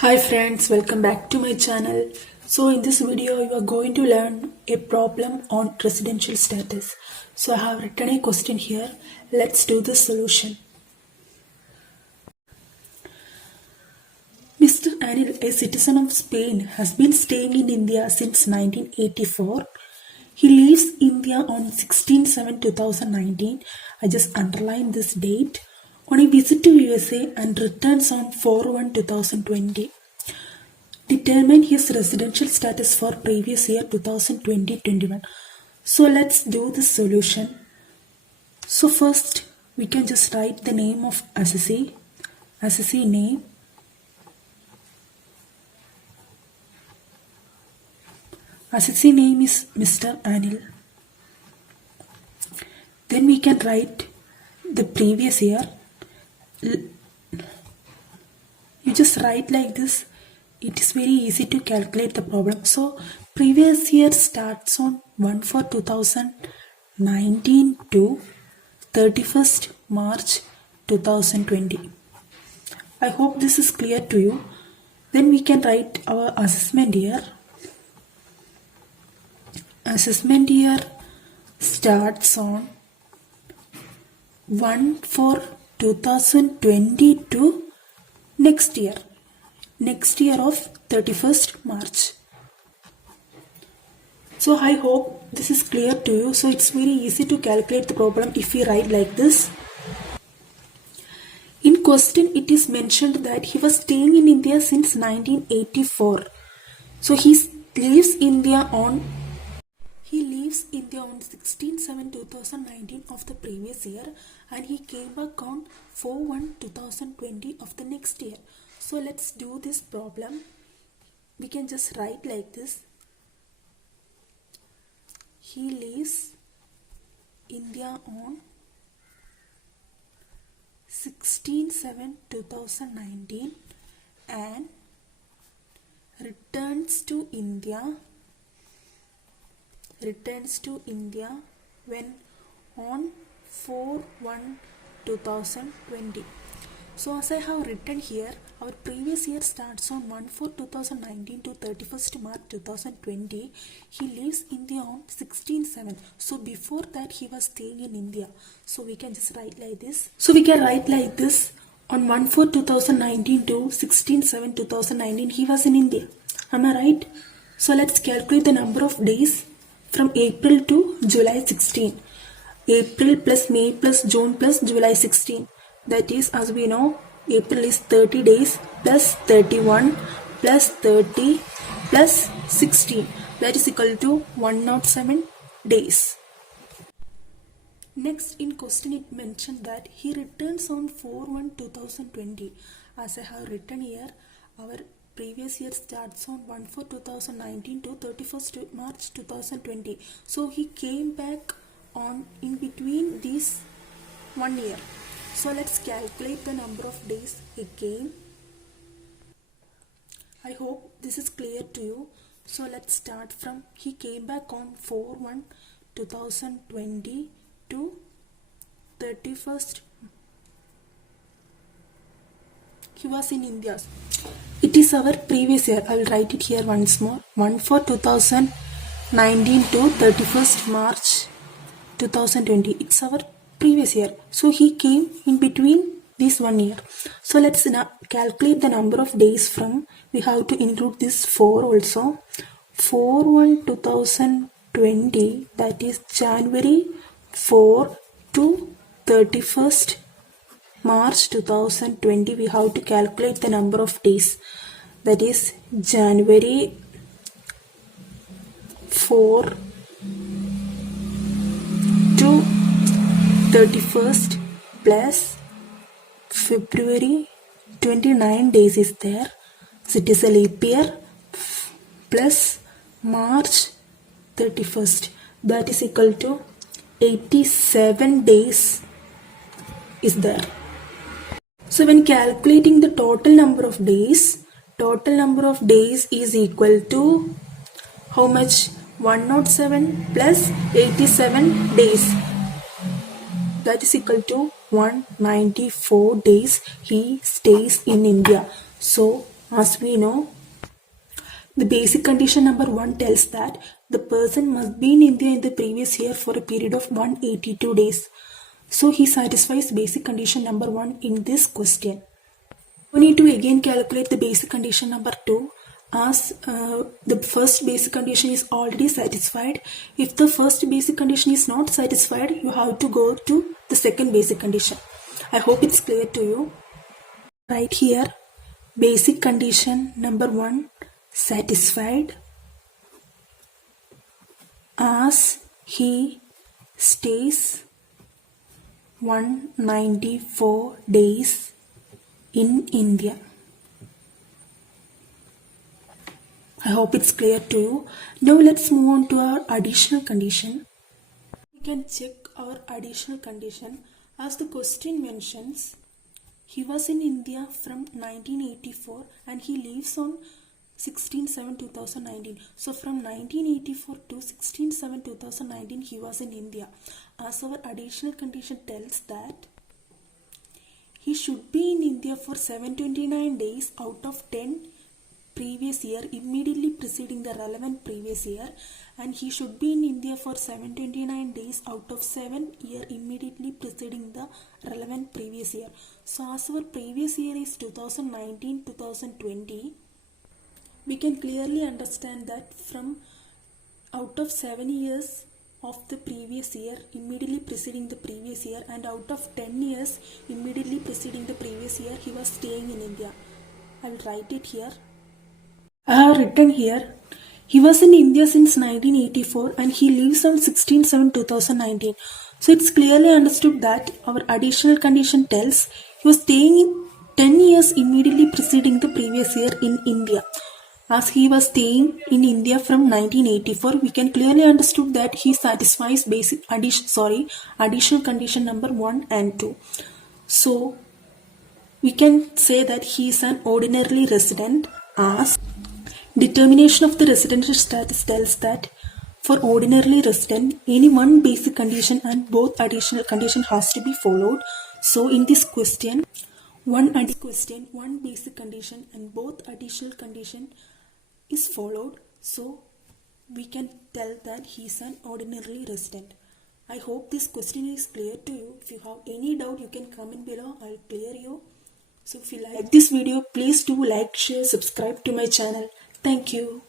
Hi friends, welcome back to my channel. So in this video you are going to learn a problem on residential status. So I have written a question here. Let's do the solution. Mr. Anil, a citizen of Spain, has been staying in India since 1984. He leaves India on 16/7/2019. I just underlined this date on a visit to USA and returns on 4/1/2020. Determine his residential status for previous year 2020-21. So let's do the solution. So first we can just write the name of assessee. Assessee name. Assessee name is Mr. Anil. Then we can write the previous year. You just write like this. It is very easy to calculate the problem. So previous year starts on 1/4/2019 to 31st March 2020. I hope this is clear to you. Then we can write our assessment year. Assessment year starts on 1/4/2020 to next year of 31st March. So I hope this is clear to you. So it's very easy to calculate the problem if we write like this. In question it is mentioned that he was staying in India since 1984. So he leaves India on 16/7/2019 of the previous year and he came back on 4/1/2020 of the next year. So let's do this problem. We can just write like this. He leaves India on 16/7/2019 and returns to India when on 4/1/2020. So as I have written here, our previous year starts on 1/4/2019 to 31st March 2020. He leaves India on 16/7. So before that he was staying in India. So we can just write like this. So we can write like this. On 1/4/2019 to 16/7/2019 he was in India. Am I right? So let's calculate the number of days from April to July 16. April plus May plus June plus July 16. That is, as we know, April is 30 days plus 31 plus 30 plus 16. That is equal to 107 days. Next in question it mentioned that he returns on 4/1/2020. As I have written here, our previous year starts on 1/4/2019 to 31st March 2020. So he came back on in between this 1 year. So let's calculate the number of days again. I hope this is clear to you. So let's start from he came back on 4/1/2020 to 31st. He was in India. It is our previous year. I will write it here once more. 1/4/2019 to 31st March 2020. It's our previous year. So he came in between this 1 year. So let's now calculate the number of days from. We have to include this 4 also. 4/1/2020, that is January 4 to 31st March 2020. We have to calculate the number of days. That is January 4 to 31st plus February 29 days is there. So it is a leap year plus March 31st. That is equal to 87 days is there. So when calculating the total number of days is equal to how much? 107 plus 87 days. That is equal to 194 days he stays in India. So As we know, the basic condition number 1 tells that the person must be in India in the previous year for a period of 182 days. So he satisfies basic condition number 1 in this question. We need to again calculate the basic condition number 2 as the first basic condition is already satisfied. If the first basic condition is not satisfied, you have to go to the second basic condition. I hope it's clear to you. Right here, basic condition number 1 satisfied as he stays 194 days in India. I hope it's clear to you. Now let's move on to our additional condition. We can check our additional condition as the question mentions he was in India from 1984 and he leaves on 16/7/2019. So from 1984 to 16/7/2019 he was in India. As our additional condition tells that he should be in India for 729 days out of 10 previous year immediately preceding the relevant previous year, and he should be in India for 729 days out of 7 year immediately preceding the relevant previous year. So as our previous year is 2019-2020, we can clearly understand that from out of 7 years of the previous year immediately preceding the previous year and out of 10 years immediately preceding the previous year, he was staying in India. I will write it here. I have written here, he was in India since 1984 and he leaves on 16/7/2019. So it's clearly understood that our additional condition tells he was staying in 10 years immediately preceding the previous year in India. As he was staying in India from 1984, we can clearly understood that he satisfies additional condition number 1 and 2. So we can say that he is an ordinarily resident as determination of the residential status tells that for ordinarily resident, any one basic condition and both additional condition has to be followed. So in this question, one basic condition and both additional condition is followed. So we can tell that he is an ordinarily resident. I hope this question is clear to you. If you have any doubt, you can comment below. I'll clear you. So if you like this video, please do like, share, subscribe to my channel. Thank you.